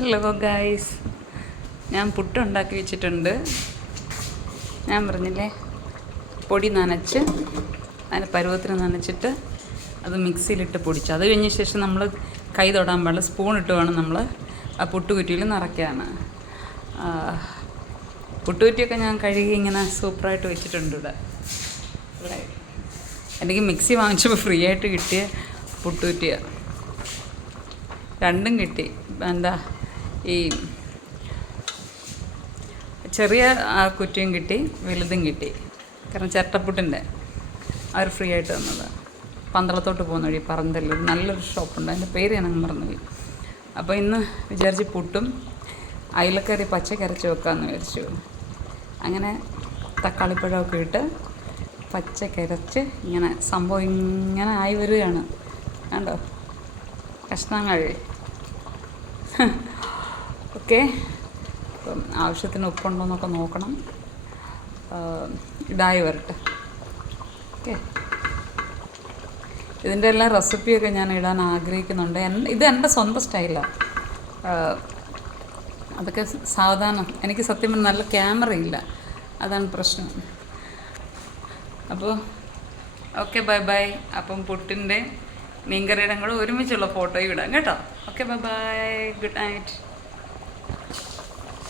Hello guys, ഞാൻ പുട്ടുണ്ടാക്കി വെച്ചിട്ടുണ്ട്. ഞാൻ പറഞ്ഞില്ലേ, പൊടി നനച്ച് അതിന് പരുവത്തിന് നനച്ചിട്ട് അത് മിക്സിയിലിട്ട് പൊടിച്ചു. അത് കഴിഞ്ഞ ശേഷം നമ്മൾ കൈ തൊടാൻ പാടില്ല, സ്പൂണിട്ട് വേണം നമ്മൾ ആ പുട്ടുകുറ്റിയിൽ നിറയ്ക്കാൻ. പുട്ടുകുറ്റിയൊക്കെ ഞാൻ കഴുകി ഇങ്ങനെ സൂപ്പറായിട്ട് വെച്ചിട്ടുണ്ട് ഇവിടെ. എനിക്ക് മിക്സി വാങ്ങിച്ചപ്പോൾ ഫ്രീ ആയിട്ട് കിട്ടിയ പുട്ടുകുറ്റിയാണ്. രണ്ടും കിട്ടി. എന്താ, ഈ ചെറിയ കുറ്റിയും കിട്ടി, വലുതും കിട്ടി. കാരണം ചിരട്ടപ്പുട്ടിൻ്റെ അവർ ഫ്രീ ആയിട്ട് തന്നത്. പന്തളത്തോട്ട് പോകുന്ന വഴി പറന്തല്ല നല്ലൊരു ഷോപ്പുണ്ട്, അതിൻ്റെ പേര് ഞാൻ മറന്നുപോയി. അപ്പോൾ ഇന്ന് വിചാരിച്ച് പുട്ടും അയിലക്കറി പച്ചക്കരച്ച് വെക്കാമെന്ന് വിചാരിച്ചു. അങ്ങനെ തക്കാളിപ്പഴമൊക്കെ ഇട്ട് പച്ചക്കരച്ച് ഇങ്ങനെ സംഭവം ഇങ്ങനെ ആയി വരികയാണ്. കണ്ടോ കഷ്ണങ്ങൾ. ഓക്കെ, അപ്പം ആവശ്യത്തിന് ഉപ്പുണ്ടോ എന്നൊക്കെ നോക്കണം. ഇതായി വരട്ടെ. ഓക്കെ, ഇതിൻ്റെ എല്ലാം റെസിപ്പിയൊക്കെ ഞാൻ ഇടാൻ ആഗ്രഹിക്കുന്നുണ്ട്. ഇത് എൻ്റെ സ്വന്തം സ്റ്റൈലാണ്. അതൊക്കെ സാവധാനം. എനിക്ക് സത്യം പറഞ്ഞാൽ നല്ല ക്യാമറ ഇല്ല, അതാണ് പ്രശ്നം. അപ്പോൾ ഓക്കെ, ബൈ ബൈ. അപ്പം പുട്ടിൻ്റെ മീൻകറിയുടെ കൂടെ ഒരുമിച്ചുള്ള ഫോട്ടോയും ഇടാം കേട്ടോ. Okay, bye bye, good night.